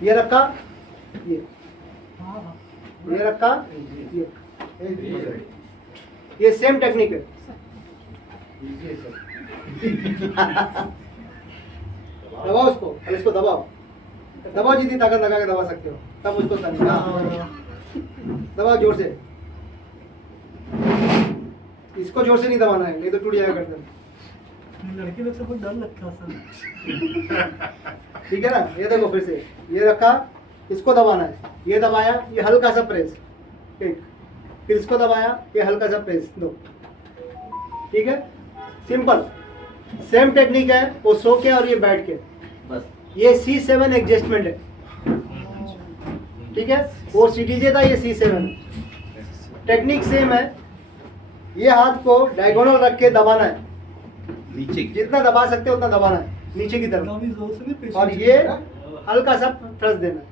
ये रखा, ये रखा, ये सेम टेक्निक है। दबाओ उसको, और इसको दबाओ, दबाओ जितनी ताकत लगा के दबा सकते हो, तब उसको दबाओ जोर से। इसको जोर से नहीं दबाना है, नहीं तो टूट जाएगा गर्दन। लड़के लोग से बहुत डर लगता है सर। ठीक है ना, ये देखो फिर से, ये रखा, इसको दबाना है, ये दबाया, ये हल्का सा प्रेस, एक, फिर इसको दबाया, ये हल्का सा प्रेस, दो। ठीक है, सिंपल सेम टेक्निक है, वो सो के और ये बैठ के बस। ये C7 एडजस्टमेंट है, ठीक है, वो CTJ था, ये C7। टेक्निक सेम है। ये हाथ को डायगोनल रख के दबाना है, नीचे जितना दबा सकते हो उतना दबाना है, नीचे की तरफ, और ये हल्का सा प्रेस देना है।